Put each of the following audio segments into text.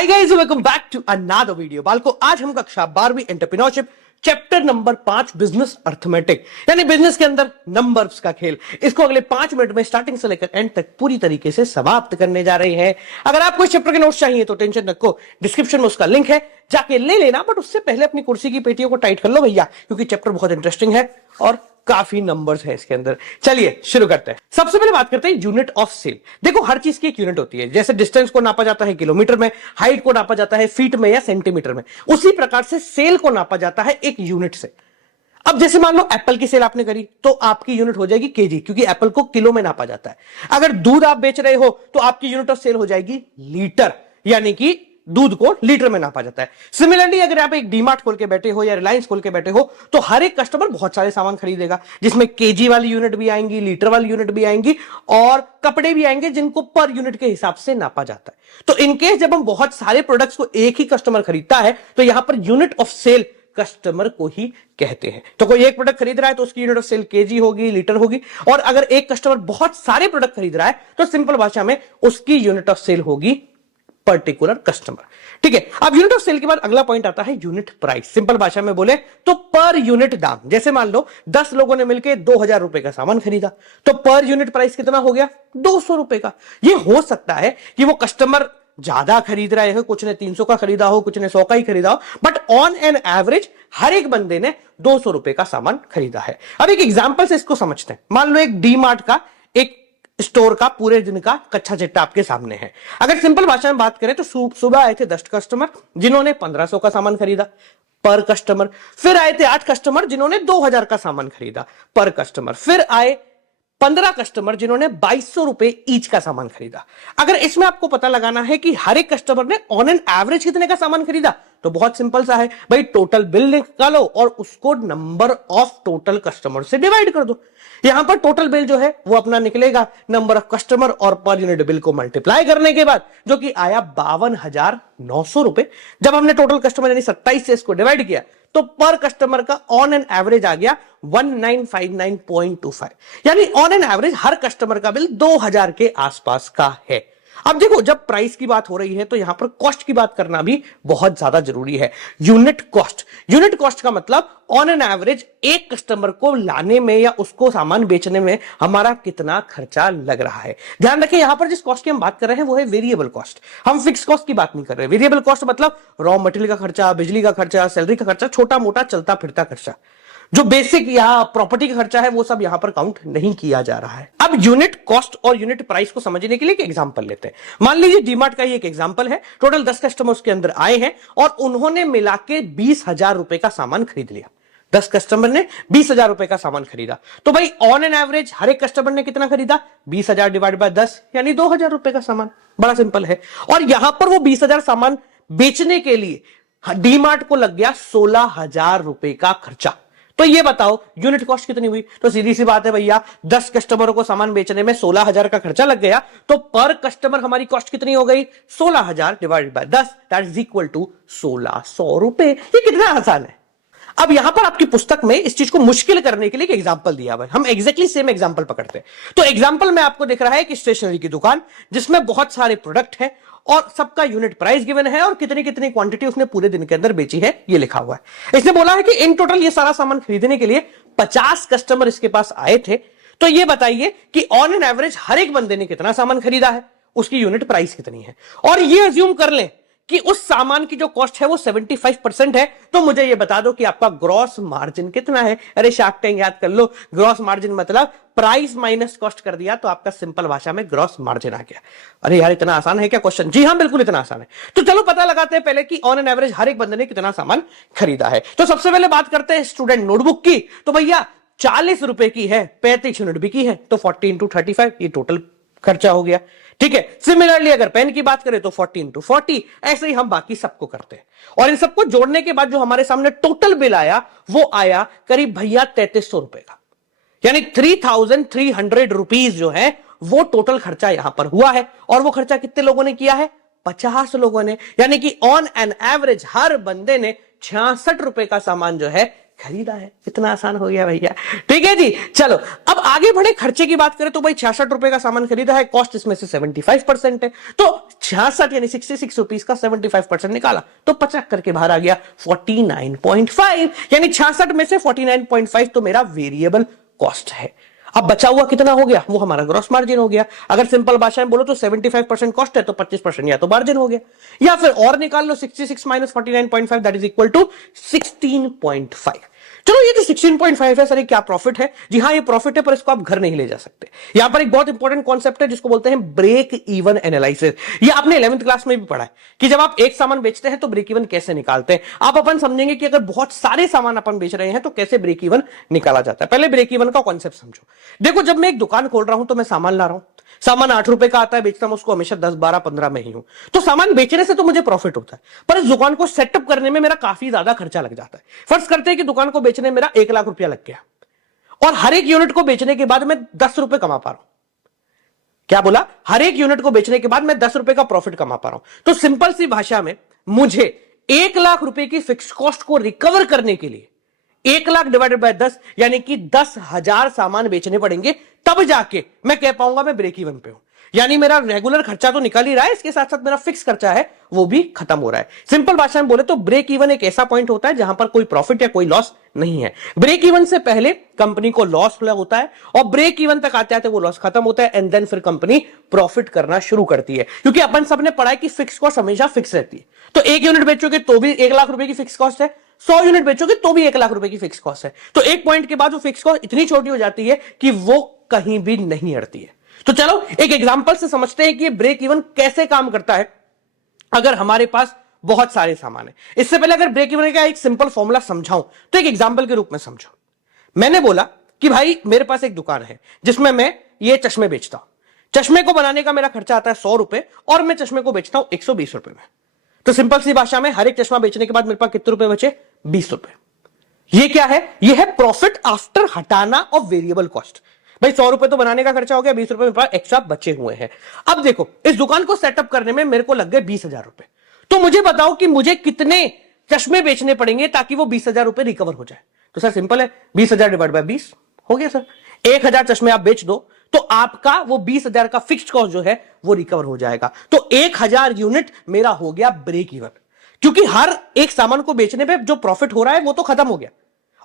Hi guys, welcome back to another video. बालको, आज हम कक्षा 12वीं entrepreneurship chapter number 5 business arithmetic यानी बिजनेस के अंदर नंबर्स का खेल, इसको अगले 5 मिनट में स्टार्टिंग से लेकर एंड तक पूरी तरीके से समाप्त करने जा रहे हैं। अगर आपको इस चैप्टर के नोट्स चाहिए तो टेंशन रखो, डिस्क्रिप्शन में उसका लिंक है, जाके ले लेना। बट उससे पहले अपनी कुर्सी की पेटियों को टाइट कर लो भैया, क्योंकि चैप्टर बहुत इंटरेस्टिंग है और काफी नंबर्स हैं इसके अंदर। चलिए शुरू करते हैं। सबसे पहले बात करते हैं यूनिट ऑफ सेल। देखो, हर चीज की एक यूनिट होती है। जैसे डिस्टेंस को नापा जाता है किलोमीटर में, हाइट को नापा जाता है फीट में या सेंटीमीटर में, उसी प्रकार से सेल को नापा जाता है एक यूनिट से। अब जैसे मान लो एप्पल की सेल आपने करी तो आपकी यूनिट हो जाएगी केजी, क्योंकि एप्पल को किलो में नापा जाता है। अगर दूध आप बेच रहे हो तो आपकी यूनिट ऑफ सेल हो जाएगी लीटर, यानी कि दूध को लीटर में नापा जाता है। सिमिलरली अगर आप एक डीमार्ट खोल के बैठे हो या रिलायंस खोल के बैठे हो तो हर एक कस्टमर बहुत सारे सामान खरीदेगा, जिसमें केजी वाली यूनिट भी आएंगी, लीटर वाली यूनिट भी आएंगी और कपड़े भी आएंगे जिनको पर यूनिट के हिसाब से नापा जाता है। तो इनकेस जब हम बहुत सारे प्रोडक्ट्स को एक ही कस्टमर खरीदता है तो यहां per unit of cell customer को ही कहते हैं। तो कोई एक प्रोडक्ट खरीद रहा है तो उसकी यूनिट ऑफ सेल केजी होगी, लीटर होगी। और अगर एक कस्टमर बहुत सारे प्रोडक्ट खरीद रहा है तो सिंपल भाषा में उसकी यूनिट ऑफ सेल होगी पर्टिकुलर कस्टमर। ठीक है, अब यूनिट ऑफ सेल के बाद अगला पॉइंट आता है यूनिट प्राइस। सिंपल भाषा में बोले तो पर यूनिट दाम। जैसे मान लो 10 लोगों ने मिलकर 2000 रुपए का सामान खरीदा तो पर यूनिट प्राइस कितना हो गया? 200 रुपए का। यह हो सकता है कि वो कस्टमर ज्यादा खरीद रहे हो, कुछ ने 300 का खरीदा हो, कुछ ने 100 का ही खरीदा हो, बट ऑन एन एवरेज हर एक बंदे ने 200 रुपए का सामान खरीदा है। अब एक एग्जांपल से इसको समझते हैं। मान लो एक डी मार्ट का एक स्टोर का पूरे दिन का कच्चा चिट्ठा आपके सामने है। अगर सिंपल भाषा में बात करें तो सुबह आए थे 10 कस्टमर जिन्होंने 1500 का सामान खरीदा पर कस्टमर। फिर आए थे 8 कस्टमर जिन्होंने 2000 का सामान खरीदा पर कस्टमर। फिर आए 15 कस्टमर जिन्होंने 2200 रुपए ईच का सामान खरीदा। अगर इसमें आपको पता लगाना है कि हर एक कस्टमर ने ऑन एन एवरेज कितने का सामान खरीदा, तो बहुत सिंपल सा है भाई, टोटल बिल निकालो और उसको नंबर ऑफ टोटल कस्टमर से डिवाइड कर दो। यहां पर टोटल बिल जो है वो अपना निकलेगा नंबर ऑफ कस्टमर और पर यूनिट बिल को मल्टीप्लाई करने के बाद, जो कि आया 52,900 रुपए। जब हमने टोटल कस्टमर यानी 27 से इसको डिवाइड किया तो पर कस्टमर का ऑन एन एवरेज आ गया 1959.25, यानी on an average her customer का बिल 2000 के आसपास का है। अब देखो, जब प्राइस की बात हो रही है तो यहां पर कॉस्ट की बात करना भी बहुत ज्यादा जरूरी है। Unit cost. यूनिट कॉस्ट का मतलब ऑन एन एवरेज एक कस्टमर को लाने में या उसको सामान बेचने में हमारा कितना खर्चा लग रहा है। ध्यान रखें, यहां पर जिस कॉस्ट की हम बात कर रहे हैं वो है वेरिएबल कॉस्ट। हम फिक्स कॉस्ट की बात नहीं कर रहे। वेरिएबल कॉस्ट मतलब रॉ मटेरियल का खर्चा, बिजली का खर्चा, सैलरी का खर्चा, छोटा मोटा चलता फिरता खर्चा, जो बेसिक या प्रॉपर्टी का खर्चा है वो सब यहां पर काउंट नहीं किया जा रहा है। अब यूनिट कॉस्ट और यूनिट प्राइस को समझने के लिए एक एग्जांपल लेते हैं। मान लीजिए डीमार्ट का ही एक एग्जांपल है। टोटल 10 कस्टमर्स के अंदर आए हैं और उन्होंने मिला के 20,000 रुपए का सामान खरीद लिया। 10 कस्टमर ने 20,000 रुपए का सामान खरीदा तो भाई ऑन एन एवरेज हर एक कस्टमर ने कितना खरीदा? 20,000 डिवाइड बाय 10 यानी 2,000 रुपए का सामान। बड़ा सिंपल है। और यहां पर वो 20,000 सामान बेचने के लिए डीमार्ट को लग गया 16,000 रुपए का खर्चा। तो ये बताओ यूनिट कॉस्ट कितनी हुई? तो सीधी सी बात है भैया, 10 कस्टमरों को सामान बेचने में 16,000 का खर्चा लग गया तो पर कस्टमर हमारी कॉस्ट कितनी हो गई? 16,000 divided by 10 that is equal to 1600 रुपए। ये कितना आसान है। अब यहां पर आपकी पुस्तक में इस चीज को मुश्किल करने के लिए एक एग्जांपल दिया हुआ है। हम एग्जैक्टली सेम एग्जांपल पकड़ते हैं। तो एग्जांपल में आपको दिख रहा है कि स्टेशनरी की दुकान जिसमें बहुत सारे प्रोडक्ट हैं और सबका यूनिट प्राइस गिवन है और कितनी कितनी क्वांटिटी उसने पूरे दिन के अंदर बेची है ये लिखा हुआ है। इसने बोला है कि इन टोटल ये सारा सामान खरीदने के लिए 50 कस्टमर इसके पास आए थे। तो ये बताइए कि ऑन एन एवरेज हर एक बंदे ने कितना सामान खरीदा है, उसकी यूनिट प्राइस कितनी है। और ये अज्यूम कर लें कि उस सामान की जो कॉस्ट है वो 75% है, तो मुझे ये बता दो कि आपका ग्रॉस मार्जिन कितना है। अरे शार्क टैंक याद कर लो, ग्रॉस मार्जिन मतलब प्राइस माइनस कॉस्ट कर दिया तो आपका सिंपल भाषा में ग्रॉस मार्जिन आ गया। अरे यार, इतना आसान है क्या क्वेश्चन? जी हां, बिल्कुल इतना आसान है। तो चलो पता लगाते हैं पहले कि ऑन एन एवरेज हर एक बंदे ने कितना सामान खरीदा है। तो सबसे पहले बात करते हैं स्टूडेंट नोटबुक की। तो भैया 40 रुपए की है, 35 यूनिट बिकी है, तो 40 इंटू 35 ये टोटल खर्चा हो गया। ठीक है। सिमिलरली अगर पेन की बात करें तो 40 इंटू 40, ऐसे ही हम बाकी सबको करते हैं। और इन सबको जोड़ने के बाद जो हमारे सामने टोटल बिल आया वो आया करीब भैया 3300 रुपए का, यानी 3,300 रुपीज जो है वो टोटल खर्चा यहां पर हुआ है। और वो खर्चा कितने लोगों ने किया है? 50 लोगों ने। यानी कि ऑन एन एवरेज हर बंदे ने 66 रुपए का सामान जो है खरीदा है। इतना आसान हो गया भैया। ठीक है जी, चलो अब आगे बढ़े। खर्चे की बात करें तो भाई 66 रुपए का सामान खरीदा है, कॉस्ट इसमें से 75% है, तो 66 यानी 66 रुपीज का 75% निकाला तो 50 करके बाहर आ गया 49.5, यानी 66 में से 49.5 तो मेरा वेरिएबल कॉस्ट है। अब बचा हुआ कितना हो गया, वो हमारा ग्रॉस मार्जिन हो गया। अगर सिंपल भाषा में बोलो तो 75% कॉस्ट है तो 25% या तो मार्जिन हो गया, या फिर और निकाल लो 66 minus 49.5 that is equal to 16.5। चलो ये जो 16.5 है सर ये क्या प्रॉफिट है? जी हाँ ये प्रॉफिट है, पर इसको आप घर नहीं ले जा सकते। यहां पर एक बहुत इंपॉर्टेंट कॉन्सेप्ट है जिसको बोलते हैं ब्रेक इवन एनालिसिस। ये आपने 11th क्लास में भी पढ़ा है कि जब आप एक सामान बेचते हैं तो ब्रेक इवन कैसे निकालते हैं। आप अपन समझेंगे कि अगर बहुत सारे सामान अपन बेच रहे हैं तो कैसे ब्रेक इवन निकाला जाता है। पहले ब्रेक इवन का कॉन्सेप्ट समझो। देखो जब मैं एक दुकान खोल रहा हूं तो मैं सामान ला रहा हूं, सामान 8 रुपए का आता है, बेचता मैं उसको हमेशा 10, 12, 15 में ही हूं, तो सामान बेचने से तो मुझे प्रॉफिट होता है, पर इस दुकान को सेटअप करने में मेरा काफी ज्यादा खर्चा लग जाता है। फर्ज करते हैं कि दुकान को बेचने में मेरा 1 लाख रुपया लग गया और हर एक यूनिट को बेचने के बाद मैं 10 रुपए कमा पा रहा हूं। क्या बोला? हर एक यूनिट को बेचने के बाद मैं 10 रुपए का प्रॉफिट कमा पा रहा हूं। तो सिंपल सी भाषा में मुझे 1 लाख रुपए की फिक्स कॉस्ट को रिकवर करने के लिए 1 लाख डिवाइडेड बाय 10 यानी कि 10,000 सामान बेचने पड़ेंगे, तब जाके मैं कह पाऊंगा मैं ब्रेक इवन पे हूं। यानी मेरा रेगुलर खर्चा तो निकल ही रहा है, इसके साथ साथ मेरा फिक्स खर्चा है वो भी खत्म हो रहा है। सिंपल भाषा में बोले तो ब्रेक इवन एक ऐसा पॉइंट होता है जहां पर कोई प्रॉफिट या कोई लॉस नहीं है। ब्रेक इवन से पहले कंपनी को लॉस होता है और ब्रेक इवन तक आते आते वो लॉस खत्म होता है एंड देन फिर कंपनी प्रॉफिट करना शुरू करती है। क्योंकि अपन सबने पढ़ा है कि फिक्स कॉस्ट हमेशा फिक्स रहती है। तो एक यूनिट बेचोगे तो भी 1 लाख रुपए की फिक्स कॉस्ट है, 100 यूनिट बेचोगे तो भी 1 लाख रुपए की फिक्स कॉस्ट है। तो एक पॉइंट के बाद वो फिक्स कॉस्ट इतनी छोटी हो जाती है कि वो कहीं भी नहीं अड़ती है। तो चलो एक एग्जांपल से समझते हैं कि ये ब्रेक इवन कैसे काम करता है अगर हमारे पास बहुत सारे सामान है। इससे पहले अगर ब्रेक इवन का एक सिंपल फॉर्मूला समझाऊं तो एक एग्जांपल के रूप में समझो। मैंने बोला कि भाई मेरे पास एक दुकान है जिसमें मैं ये चश्मे बेचता हूं। चश्मे को बनाने का मेरा खर्चा आता है 100 रुपए और मैं चश्मे को बेचता हूं 120 रुपए में। तो सिंपल सी भाषा में हर एक चश्मा बेचने के बाद मेरे पास कितने रुपए बचे? 20 रुपए। ये क्या है? ये है प्रॉफिट आफ्टर हटाना ऑफ वेरिएबल कॉस्ट। भाई 100 रुपए तो बनाने का खर्चा हो गया, 20 रुपए मेरे पास एक्स्ट्रा बचे हुए हैं। अब देखो इस दुकान को सेटअप करने में मेरे को लग गए 20,000 रुपए। तो मुझे बताओ कि मुझे कितने चश्मे बेचने पड़ेंगे ताकि वो 20,000 रुपए रिकवर हो जाए। तो सर सिंपल है, 20,000 डिवाइड बाय 20 हो गया सर। 1,000 चश्मे आप बेच दो तो आपका वो 20,000 का फिक्स्ड कॉस्ट जो है वो रिकवर हो जाएगा। तो 1,000 यूनिट मेरा हो गया ब्रेक इवन, क्योंकि हर एक सामान को बेचने पे जो प्रॉफिट हो रहा है वो तो खत्म हो गया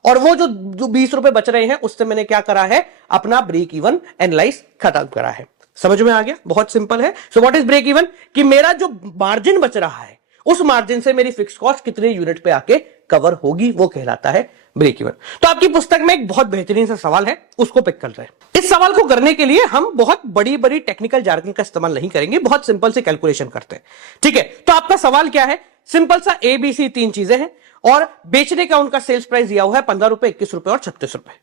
और वो जो 20 रुपए बच रहे हैं उससे मैंने क्या करा है? अपना ब्रेक इवन एनालाइज खत्म करा है। समझ में आ गया? बहुत सिंपल है। So what is break even? कि मेरा जो मार्जिन बच रहा है उस मार्जिन से मेरी फिक्स कॉस्ट कितने यूनिट पे आके कवर होगी, वो कहलाता है ब्रेक इवन। तो आपकी पुस्तक में एक बहुत बेहतरीन सा सवाल है, उसको पिक कर रहे हैं। इस सवाल को करने के लिए हम बहुत बड़ी बड़ी टेक्निकल जार्गन का इस्तेमाल नहीं करेंगे, बहुत सिंपल से कैलकुलेशन करते हैं। ठीक है, तो आपका सवाल क्या है? सिंपल सा ABC 3 चीजें हैं और बेचने का उनका सेल्स प्राइस दिया हुआ है 15 रुपए, 21 रुपए और 36 रुपए।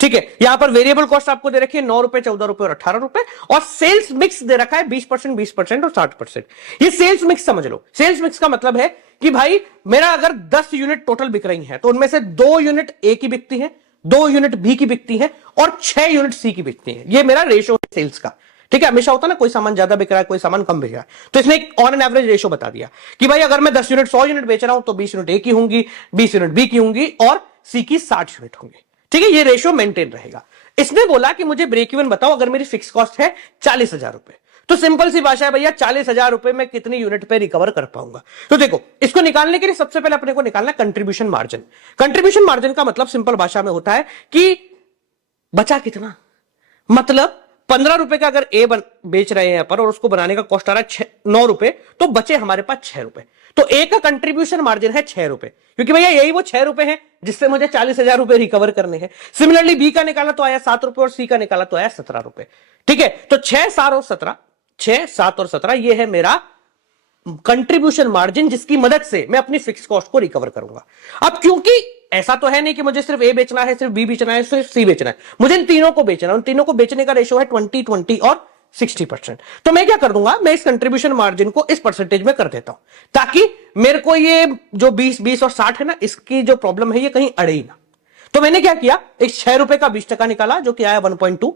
ठीक है, यहां पर वेरिएबल कॉस्ट आपको दे रखी है 9 रुपए, 14 रुपए और 18 रुपए और सेल्स मिक्स दे रखा है 20%, 20% और 60%। ये सेल्स मिक्स समझ लो। सेल्स मिक्स का मतलब है कि भाई मेरा अगर 10 यूनिट टोटल बिक रही है तो उनमें से 2 यूनिट ए की बिकती है, 2 यूनिट बी की बिकती है और 6 यूनिट सी की बिकती है। ये मेरा रेशो है सेल्स का। ठीक है, हमेशा होता है ना कोई सामान ज्यादा बिक रहा है, कोई सामान कम बिक रहा है, तो इसने एक ऑन एन एवरेज रेशो बता दिया कि भाई अगर मैं 10 यूनिट 100 यूनिट बेच रहा हूं तो 20 यूनिट ए की होंगी, 20 यूनिट बी की होंगी और सी की 60 यूनिट होंगी। ठीक है, ये रेशो मेंटेन रहेगा। इसने बोला कि मुझे ब्रेक इवन बताओ अगर मेरी फिक्स कॉस्ट है 40,000 रुपए। तो सिंपल सी भाषा है भैया 40,000 रुपए में कितनी यूनिट पे रिकवर कर पाऊंगा। तो देखो इसको निकालने के लिए सबसे पहले अपने को निकालना कंट्रीब्यूशन मार्जिन। कंट्रीब्यूशन मार्जिन का मतलब सिंपल भाषा में होता है कि बचा कितना, मतलब 15 रुपए का अगर ए बेच रहे हैं पर और उसको बनाने का कॉस्ट आ रहा है 9 रुपए, तो बचे हमारे पास 6 रुपए। तो ए का कंट्रीब्यूशन मार्जिन है 6 रुपए, क्योंकि भैया यही वो 6 रुपए हैं जिससे मुझे 40,000 रुपए रिकवर करने हैं। सिमिलरली बी का निकाला तो आया 7 रुपए और सी का निकाला तो आया 17 रुपए। ठीक है, तो 6, 7 और 17, 6, 7 और 17 ये है मेरा कंट्रीब्यूशन मार्जिन जिसकी मदद से मैं अपनी फिक्स कॉस्ट को रिकवर करूंगा। अब क्योंकि ऐसा तो है नहीं कि मुझे सिर्फ ए बेचना है, सिर्फ बी बेचना है, सिर्फ सी बेचना है, मुझे इन तीनों को बेचना है। उन तीनों को बेचने का रेशो है 20, 20 और 60%। तो मैं क्या कर दूंगा, मैं इस कंट्रीब्यूशन मार्जिन को इस परसेंटेज में कर देता हूं ताकि मेरे को ये जो 20, 20 और 60 है ना, इसकी जो प्रॉब्लम है ये कहीं अड़े ही ना। तो मैंने क्या किया, एक 6 रुपए का 20% निकाला जो कि आया 1.2,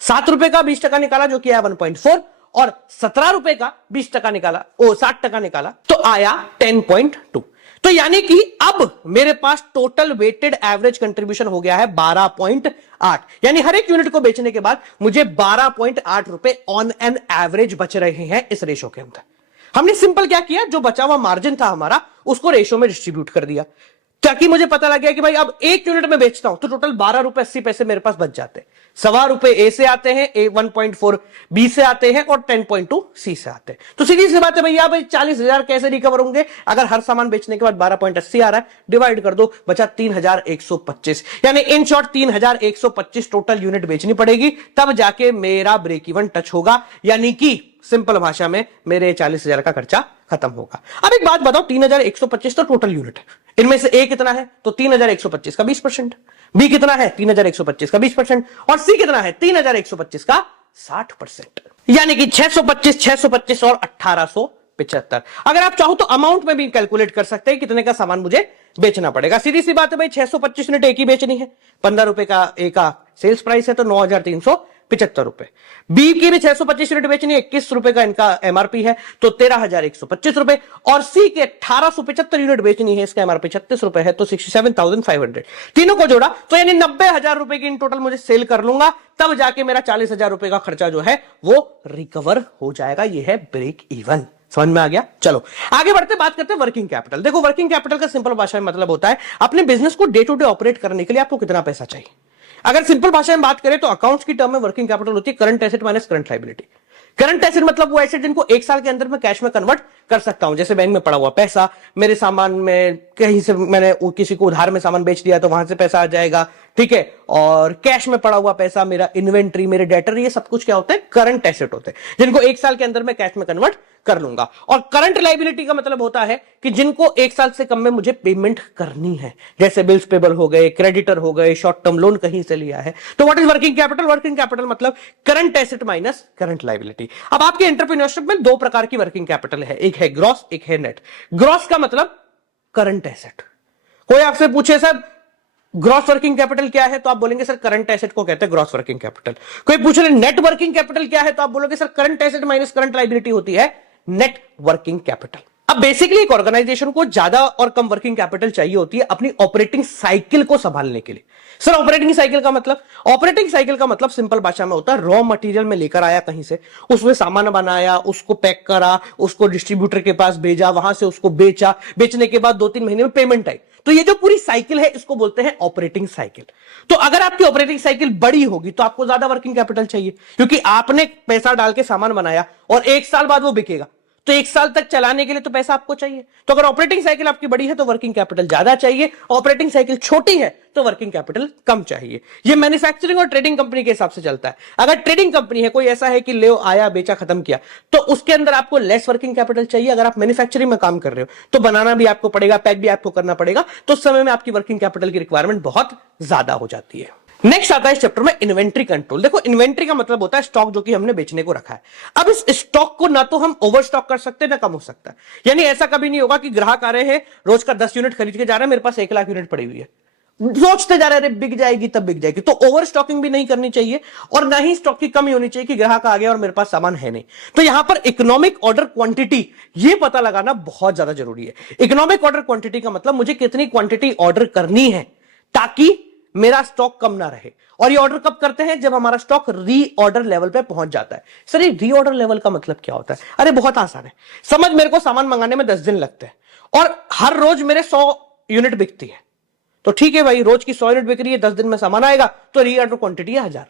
7 रुपए का 20% निकाला जो कि आया 1.4 और 17 रुपए का 20% निकाला, 60% निकाला, तो आया 10.2। तो यानी कि अब मेरे पास टोटल वेटेड एवरेज कंट्रीब्यूशन हो गया है 12.8, यानी हर एक यूनिट को बेचने के बाद मुझे 12.8 रुपए ऑन एन एवरेज बच रहे हैं इस रेशो के अंदर। हमने सिंपल क्या किया, जो बचा हुआ मार्जिन था हमारा उसको रेशो में डिस्ट्रीब्यूट कर दिया, ताकि मुझे पता लग गया कि भाई अब एक यूनिट में बेचता हूं तो टोटल 12 रुपए 80 पैसे मेरे पास बच जाते हैं। 1.25 रुपए ए से आते हैं, 1.4 बी से आते हैं और 10.2 सी से आते हैं। तो सीधी सी बात है भैया, भाई 40,000 कैसे रिकवर होंगे अगर हर सामान बेचने के बाद 12.80 आ रहा है, डिवाइड कर दो, बचा 3,125, यानी इन शॉर्ट 3,125 टोटल यूनिट बेचनी पड़ेगी, तब जाके मेरा ब्रेक इवन टच होगा, यानी कि सिंपल भाषा में मेरे 40,000 का खर्चा खत्म होगा। अब एक बात बताओ, 3,125 तो टोटल यूनिट है, इनमें से ए कितना है, तो 3,125 का 20%, बी कितना है 3,125 का 20%, और सी कितना है 3,125 का 60%, यानी कि 625, 625 और 1,875। अगर आप चाहो तो अमाउंट में भी कैलकुलेट कर सकते हैं कितने का सामान मुझे बेचना पड़ेगा। सीधी सी बात है भाई, 625 यूनिट एक ही बेचनी है, 15 रुपए का ए का सेल्स प्राइस है, तो 9,375 रुपए। बी की भी 625 यूनिट बेचनी है, 21 रुपए का इनका एमआरपी है, तो 13,125 रुपए, और सी के 1,875 यूनिट बेचनी है, इसका एमआरपी 36 रुपए है, तो 67,500। तीनों को जोड़ा तो यानी 90,000 रुपए की इन टोटल मुझे सेल कर लूंगा, तब जाके मेरा 40,000 रुपए का खर्चा जो है वो रिकवर हो जाएगा। ये है ब्रेक इवन। समझ में आ गया? चलो आगे बढ़ते, बात करते हैं वर्किंग कैपिटल। देखो, वर्किंग कैपिटल का सिंपल भाषा में मतलब होता है अपने बिजनेस को डे टू डे ऑपरेट करने के लिए आपको कितना पैसा चाहिए। अगर सिंपल भाषा में बात करें तो अकाउंट्स की टर्म में वर्किंग कैपिटल होती है current asset minus current liability. Current asset मतलब वो एसेट जिनको एक साल के अंदर मैं कैश में कन्वर्ट कर सकता हूं, जैसे बैंक में पड़ा हुआ पैसा, मेरे सामान में कहीं से मैंने किसी को उधार में सामान बेच दिया तो वहां से पैसा आ जाएगा, ठीक है। और कैश में पड़ा हुआ पैसा, मेरा इन्वेंट्री, मेरे डेटर, ये सब कुछ क्या होते हैं, करंट एसेट होते हैं, जिनको एक साल के अंदर मैं कैश में कन्वर्ट कर लूंगा। और करंट लायबिलिटी का मतलब होता है कि जिनको एक साल से कम में मुझे पेमेंट करनी है, जैसे बिल्स पेबल हो गए, क्रेडिटर हो गए, शॉर्ट टर्म लोन कहीं से लिया है। तो what is working capital? Working capital मतलब current asset minus current liability. अब आपके एंटरप्रेन्योरशिप में दो प्रकार की वर्किंग कैपिटल है, एक है ग्रॉस, एक है नेट। ग्रॉस का मतलब करंट एसेट। कोई आपसे पूछे सर ग्रॉस वर्किंग कैपिटल क्या है, तो आप बोलेंगे सर करंट एसेट को कहते हैं ग्रॉस वर्किंग कैपिटल। कोई पूछ रहे नेट वर्किंग कैपिटल क्या है, तो आप बोलोगे sir current asset minus current liability होती है नेट वर्किंग कैपिटल। अब बेसिकली एक ऑर्गेनाइजेशन को ज्यादा और कम वर्किंग कैपिटल चाहिए होती है अपनी ऑपरेटिंग साइकिल को संभालने के लिए। सर ऑपरेटिंग साइकिल का मतलब? ऑपरेटिंग साइकिल का मतलब सिंपल भाषा में होता है रॉ मटेरियल में लेकर आया कहीं से, उसमें सामान बनाया, उसको पैक करा, उसको डिस्ट्रीब्यूटर के पास भेजा, वहां से उसको बेचा, बेचने के बाद 2-3 महीने में पेमेंट आई। तो ये जो पूरी साइकिल है इसको बोलते हैं ऑपरेटिंग साइकिल। तो अगर आपकी ऑपरेटिंग साइकिल बड़ी होगी तो आपको ज्यादा वर्किंग कैपिटल चाहिए, क्योंकि आपने पैसा डाल के सामान बनाया और 1 साल बाद वो बिकेगा, तो 1 साल तक चलाने के लिए तो पैसा आपको चाहिए। तो अगर ऑपरेटिंग साइकिल आपकी बड़ी है तो वर्किंग कैपिटल ज्यादा चाहिए, ऑपरेटिंग साइकिल छोटी है तो वर्किंग कैपिटल कम चाहिए। ये मैन्युफैक्चरिंग और ट्रेडिंग कंपनी के हिसाब से चलता है। अगर ट्रेडिंग कंपनी है, कोई ऐसा है कि ले आया, बेचा, खत्म किया, तो उसके अंदर आपको लेस वर्किंग कैपिटल चाहिए। अगर आप मैन्युफैक्चरिंग में काम कर रहे हो तो बनाना भी आपको पड़ेगा, पैक भी आपको करना पड़ेगा, तो उस समय में आपकी वर्किंग कैपिटल की रिक्वायरमेंट बहुत ज्यादा हो जाती है। नेक्स्ट आता है इस चैप्टर में इन्वेंट्री कंट्रोल। देखो, इन्वेंट्री का मतलब होता है स्टॉक जो कि हमने बेचने को रखा है। अब इस स्टॉक को ना तो हम ओवर स्टॉक कर सकते हैं ना कम हो सकता है। यानी ऐसा कभी नहीं होगा कि ग्राहक आ रहे हैं, रोज का 10 यूनिट खरीद के जा रहे हैं, मेरे पास 1 लाख यूनिट पड़ी हुई है, सोचते जा रहे हैं बिक जाएगी तब बिक जाएगी। तो ओवर स्टॉकिंग भी नहीं करनी चाहिए और ना ही स्टॉक की कमी होनी चाहिए कि ग्राहक आ गया और मेरे पास सामान है नहीं। तो यहां पर इकोनॉमिक ऑर्डर क्वांटिटी ये पता लगाना बहुत ज्यादा जरूरी है। इकोनॉमिक ऑर्डर क्वांटिटी का मतलब मुझे कितनी क्वांटिटी ऑर्डर करनी है ताकि मेरा स्टॉक कम ना रहे। और ये ऑर्डर कब करते हैं? जब हमारा स्टॉक रीऑर्डर लेवल पे पहुंच जाता है। सर ये रीऑर्डर लेवल का मतलब क्या होता है? अरे बहुत आसान है, समझ, मेरे को सामान मंगाने में 10 दिन लगते हैं और हर रोज मेरे 100 यूनिट बिकती है, तो ठीक है भाई, रोज की 100 यूनिट बिक रही है, 10 दिन में सामान आएगा, तो रीऑर्डर क्वांटिटी है 1000,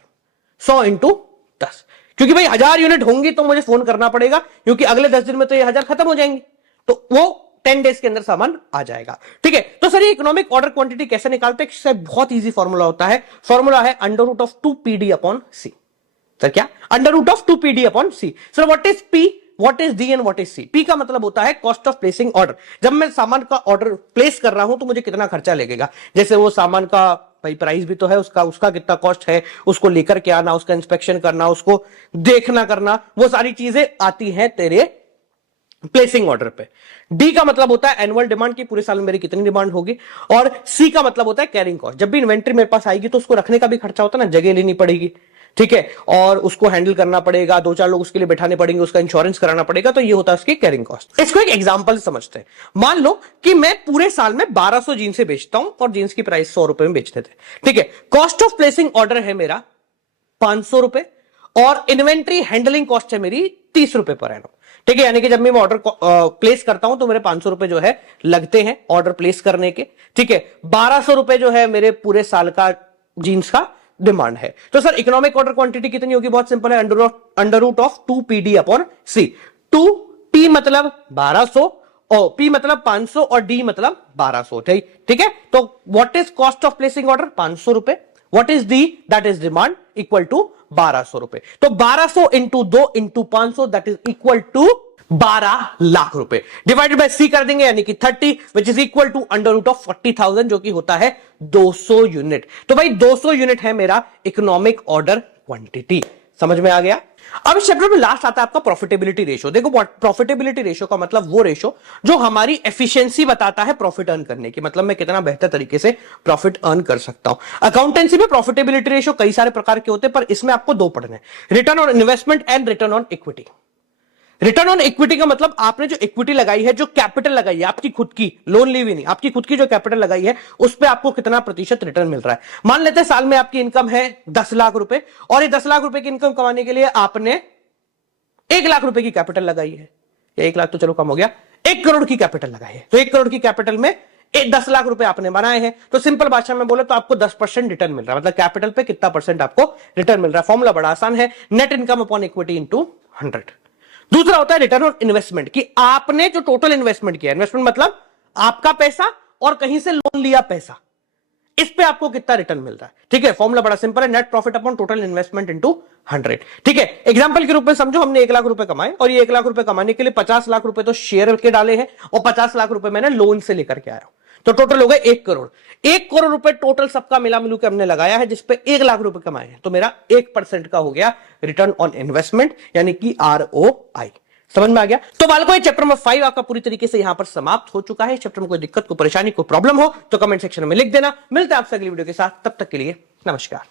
100 इंटू 10, क्योंकि भाई 1000 यूनिट होंगी तो मुझे फोन करना पड़ेगा, क्योंकि अगले 10 दिन में तो ये 1000 खत्म हो जाएंगी, तो वो 10 डेज के अंदर सामान आ जाएगा। ठीक है, तो सर ये इकोनॉमिक ऑर्डर क्वांटिटी कैसे निकालते हैं? इससे बहुत इजी फॉर्मूला होता है। फॉर्मूला है under root of 2PD upon C. Sir क्या? Under root of 2PD upon C. Sir what is P, what is D and what is C? P का मतलब होता है कॉस्ट ऑफ प्लेसिंग ऑर्डर। जब मैं सामान का ऑर्डर प्लेस कर रहा हूं तो मुझे कितना खर्चा लगेगा, जैसे वो सामान का भाई प्राइस भी तो है, उसका कितना कॉस्ट है, उसको लेकर के आना, उसका इंस्पेक्शन करना, उसको देखना करना, वो सारी चीजें आती हैं तेरे प्लेसिंग ऑर्डर पे। डी का मतलब होता है एनुअल डिमांड की, पूरे साल में मेरी कितनी डिमांड होगी। और सी का मतलब होता है कैरिंग कॉस्ट। जब भी इन्वेंट्री मेरे पास आएगी तो उसको रखने का भी खर्चा होता है ना, जगह लेनी पड़ेगी, ठीक है, और उसको हैंडल करना पड़ेगा, 2-4 लोग उसके लिए बैठाने पड़ेंगे, उसका इंश्योरेंस कराना पड़ेगा, तो ये होता है उसकी कैरिंग कॉस्ट। इसको एक एग्जांपल समझते हैं। मान लो कि मैं पूरे साल में 1200 जीन्स बेचता हूं और जीन्स की प्राइस 100 रुपए में बेचते थे, ठीक है। कॉस्ट ऑफ प्लेसिंग ऑर्डर है मेरा 500 रुपए और इन्वेंट्री हैंडलिंग कॉस्ट है मेरी 30 रुपए पर एनम, ठीक है। यानी कि जब मैं ऑर्डर प्लेस करता हूं तो मेरे 500 रुपए जो है लगते हैं ऑर्डर प्लेस करने के, ठीक है। 1200 रुपए जो है मेरे पूरे साल का जीन्स का डिमांड है। तो सर इकोनॉमिक ऑर्डर क्वांटिटी कितनी होगी? बहुत सिंपल है, under root of 2PD upon C. 2P मतलब 1200 और P मतलब 500 और D मतलब 1200, ठीक है। तो what is cost of placing order? 500 रुपए। What is D? That is demand, equal to 1200 रुपए। तो 1200 into 2 into 500 that is equal to 12 lakh रुपए, डिवाइडेड बाय सी कर देंगे यानी कि 30, which is equal to under root of 40,000, जो कि होता है 200 यूनिट। तो भाई 200 यूनिट है मेरा इकोनॉमिक ऑर्डर क्वांटिटी। समझ में आ गया? अब इस चैप्टर में लास्ट आता है आपका प्रॉफिटेबिलिटी रेशो। देखो प्रॉफिटेबिलिटी रेशो का मतलब वो रेशो जो हमारी एफिशिएंसी बताता है प्रॉफिट अर्न करने की, मतलब मैं कितना बेहतर तरीके से प्रॉफिट अर्न कर सकता हूं। अकाउंटेंसी में प्रॉफिटेबिलिटी रेशो कई सारे प्रकार के होते हैं, पर इसमें आपको दो पढ़ने, return on investment and return on equity. Return on equity का मतलब आपने जो इक्विटी लगाई है, जो कैपिटल लगाई है आपकी खुद की, लोन ली हुई नहीं, आपकी खुद की जो कैपिटल लगाई है उस पे आपको कितना प्रतिशत रिटर्न मिल रहा है। मान लेते हैं साल में आपकी इनकम है 10 लाख रुपए और ये 10 लाख रुपए की इनकम कमाने के लिए आपने 1 लाख रुपए की कैपिटल लगाई है, या 1 लाख तो चलो कम हो गया, 1 करोड़ की कैपिटल लगाई है। तो 1 करोड़ की कैपिटल में 10 लाख रुपए आपने बनाए हैं, तो सिंपल भाषा में बोले तो आपको 10% रिटर्न मिल रहा है, मतलब कैपिटल पे कितना परसेंट आपको रिटर्न मिल रहा है। फॉर्मूला बड़ा आसान है, net income upon equity into 100। दूसरा होता है रिटर्न ऑन इन्वेस्टमेंट, कि आपने जो टोटल इन्वेस्टमेंट किया, इन्वेस्टमेंट मतलब आपका पैसा और कहीं से लोन लिया पैसा, इस पे आपको कितना रिटर्न मिल रहा है, ठीक है। फॉर्मूला बड़ा सिंपल है, net profit upon total investment into 100, ठीक है। एग्जांपल के रूप में समझो हमने 1 लाख रुपए कमाए और ये 1 लाख रुपए कमाने के लिए 50 लाख रुपए तो शेयर के डाले हैं और 50 लाख रुपए मैंने लोन से लेकर के आया हूं, तो टोटल हो गए 1 करोड़। 1 करोड़ रुपए टोटल सबका मिला मिलू के हमने लगाया है, जिसपे 1 लाख रुपए कमाए हैं, तो मेरा 1% का हो गया रिटर्न ऑन इन्वेस्टमेंट, यानी कि ROI। समझ में आ गया? तो बालकों ये चैप्टर नंबर 5 आपका पूरी तरीके से यहां पर समाप्त हो चुका है। चैप्टर में कोई दिक्कत, कोई परेशानी, कोई प्रॉब्लम हो तो कमेंट सेक्शन में लिख देना। मिलते हैं आपसे अगली वीडियो के साथ, तब तक के लिए नमस्कार।